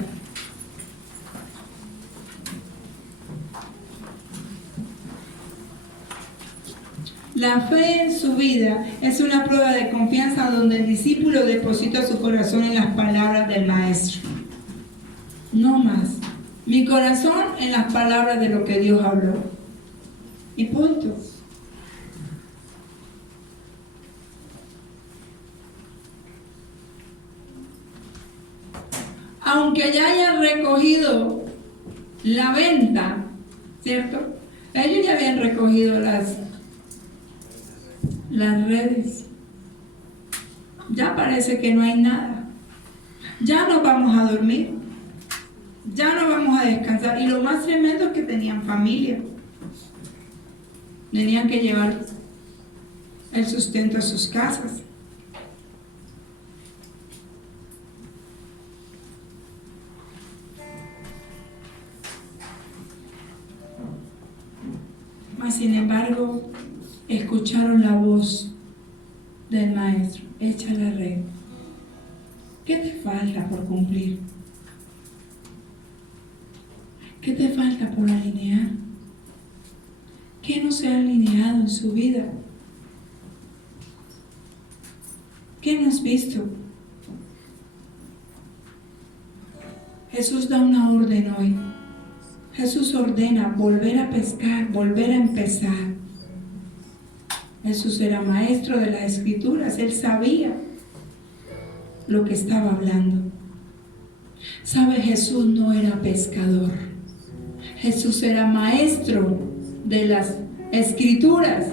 La fe en su vida es una prueba de confianza donde el discípulo deposita su corazón en las palabras del Maestro. No más. Mi corazón en las palabras de lo que Dios habló. Y punto. Aunque ya hayan recogido la venta, ¿cierto? Ellos ya habían recogido las redes. Ya parece que no hay nada. Ya nos vamos a dormir. Ya no vamos a descansar. Y lo más tremendo es que tenían familia. Tenían que llevar el sustento a sus casas. Mas sin embargo, escucharon la voz del Maestro. Echa la red. ¿Qué te falta por cumplir? ¿Qué te falta por alinear? ¿Qué no se ha alineado en su vida? ¿Qué no has visto? Jesús da una orden hoy. Jesús ordena volver a pescar, volver a empezar. Jesús era maestro de las Escrituras. Él sabía lo que estaba hablando. ¿Sabe? Jesús no era pescador. Jesús era maestro de las Escrituras.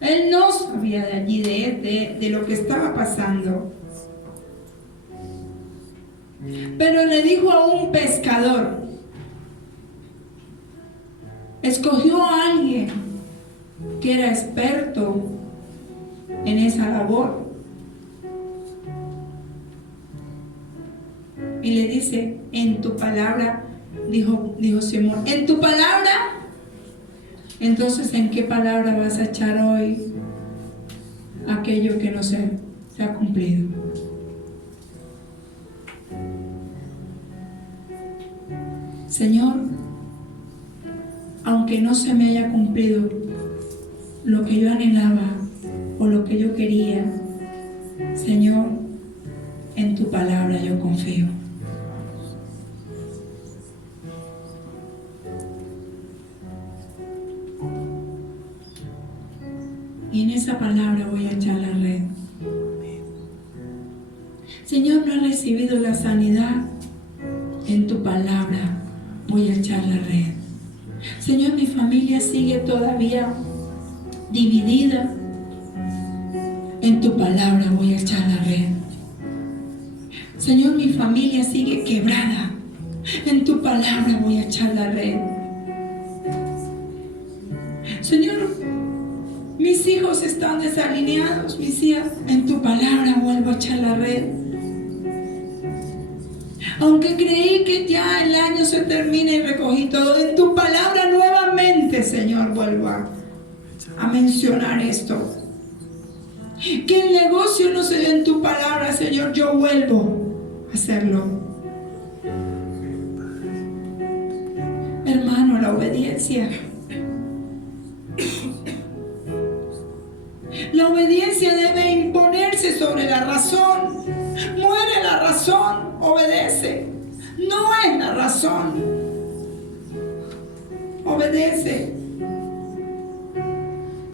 Él no sabía de allí, de lo que estaba pasando. Pero le dijo a un pescador, escogió a alguien que era experto en esa labor. Y le dice, en tu palabra, dijo Simón, en tu palabra. Entonces, ¿en qué palabra vas a echar hoy aquello que no se ha cumplido? Señor, aunque no se me haya cumplido lo que yo anhelaba o lo que yo quería, Señor, en tu palabra yo confío. Y en esa palabra voy a echar la red. Señor, no he recibido la sanidad. En tu palabra voy a echar la red. Señor, mi familia sigue todavía dividida. En tu palabra voy a echar la red. Señor, mi familia sigue quebrada. En tu palabra voy a echar la red. Señor, mis hijos están desalineados, mis hijas. En tu palabra vuelvo a echar la red. Aunque creí que ya el año se termina y recogí todo, en tu palabra nuevamente, Señor, vuelvo a mencionar esto. Que el negocio no se dé en tu palabra, Señor, yo vuelvo a hacerlo. Hermano, la obediencia. La obediencia debe imponerse sobre la razón. Muere la razón, obedece. No es la razón, obedece.